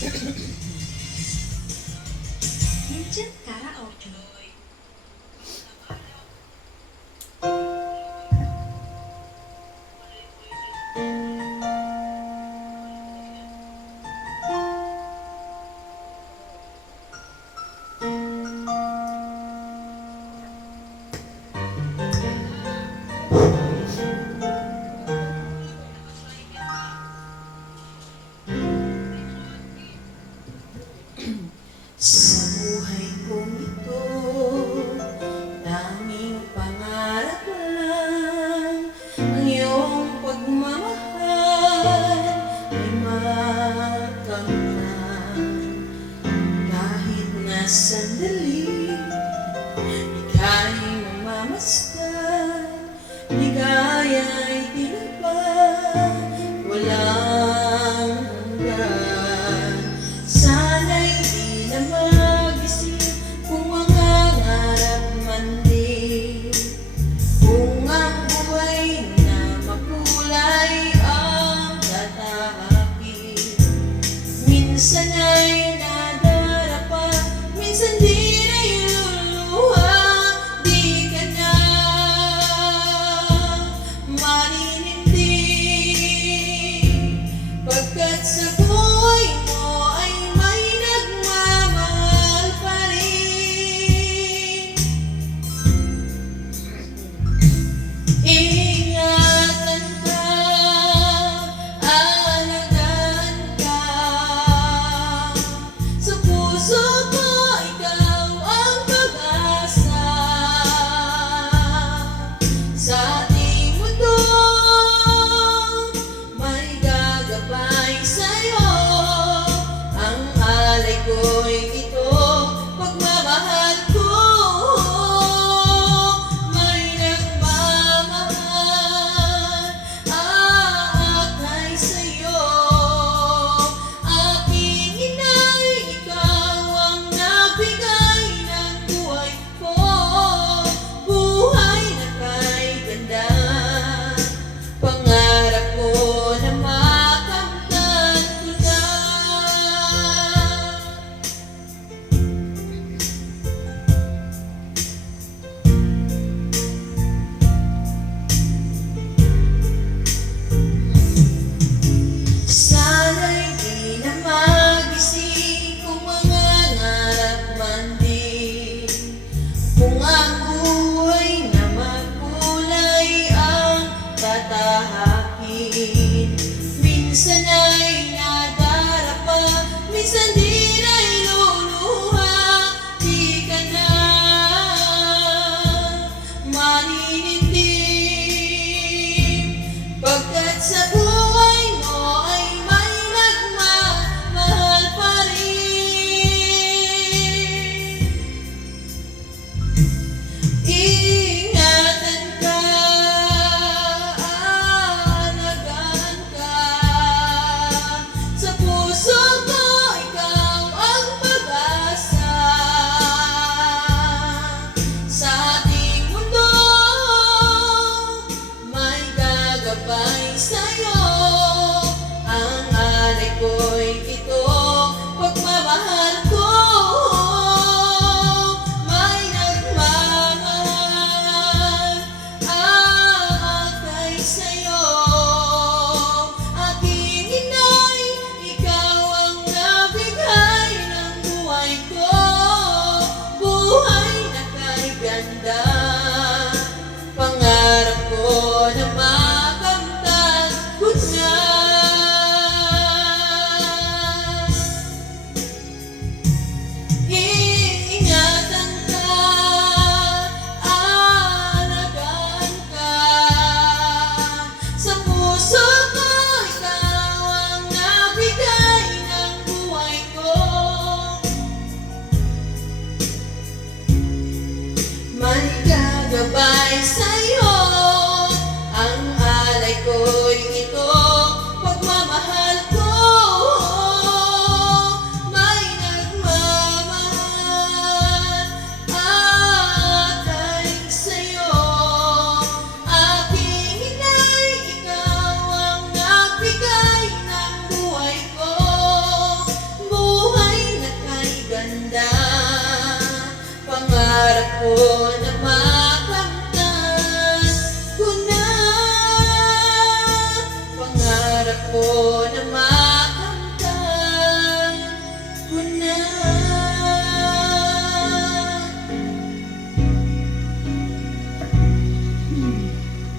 Legit karaoke. Sa buhay kong ito, tanging pangarap lang ang iyong pagmamahal ay makamtan. Kahit na sandali, ika'y mamamasdan, ligaya'y tinupad, walang hanggan. Sana'y di na mag-isip kung mangangarap man din, kung ang buhay na makulay ang tatahakin. Minsan ay nadarapa, minsan di niluluha, di ka na maninindig, pagkat sa buhay mo ay may nagmamahal pa rin. Ingatan ka, alagaan ka, sa puso ko ikaw ang pag-asa. Sa ating mundo, may gagabay sa'yo. ko na makamtan ko na, pangarap ko